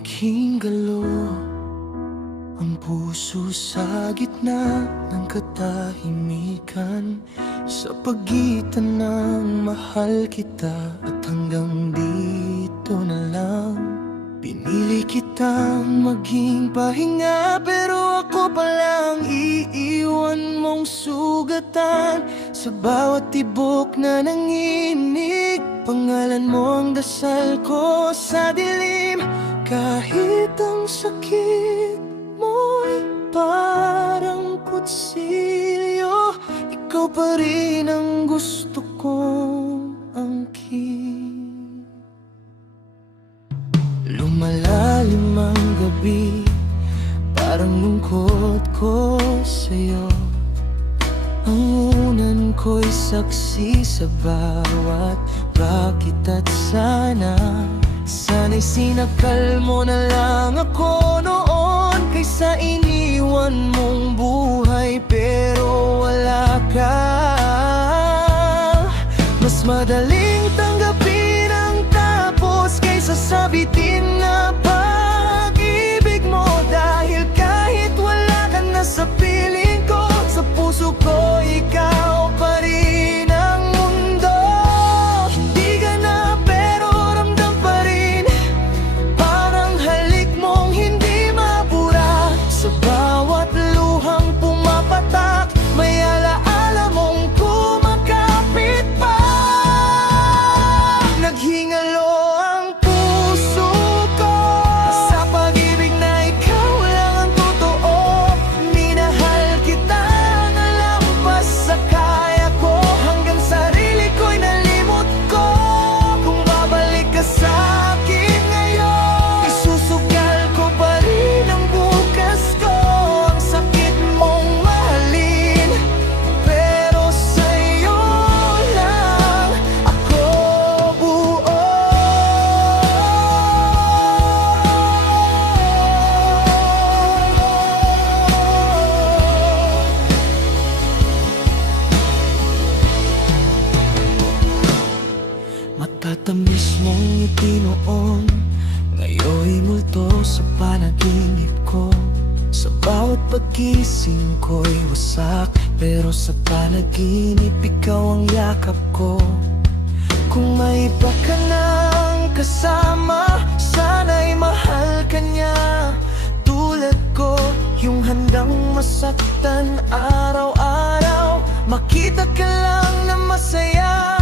Naghinggalo ang puso sa gitna ng katahimikan, sa pagitan ng mahal kita at hanggang dito na lang. Pinili kitang maging pahinga, pero ako palang iiwan mong sugatan. Sa bawat tibok na nanginig, pangalan mo ang dasal ko sa dilim. Kahit ang sakit mo'y parang kutsilyo, ikaw pa rin ang gusto kong angkin. Lumalalim ang gabi, parang lungkot ko sa'yo. Ang unan ko'y saksi sa bawat bakit at sana. Sana'y sinakal mo na lang ako noon, kaysa iniwan mong buhay pero wala ka. Mas madaling tanggapin ang tapos kaysa sabitin na pag-ibig mo. Dahil kahit wala ka na sa piling ko, sa puso ko ikaw pa rin ang mundo. Hindi ka na pero ramdam pa rin, parang halik mong hindi mabura. Sa bawat luhang pumapatak, may alaala mong kumakapit pa. Naghingalo ang puso ko sa pag-ibig na ikaw lang ang totoo. Minahal kita na lampas sa kaya ko, hanggang sarili ko'y nalimot ko. Kung babalik ka sa akin ngayon, isusugal ko pa rin ang bukas ko. Ang sakit mong mahalin, pero sa'yo lang ako buo. Matatamis mong ngiti noon, ngayon'y multo sa panaginip ko. Sa bawat pagising ko'y wasak, pero sa panaginip ikaw ang yakap ko. Kung may iba ka nang kasama, sana'y mahal ka niya tulad ko. Yung handang masaktan araw-araw, makita ka lang na masaya.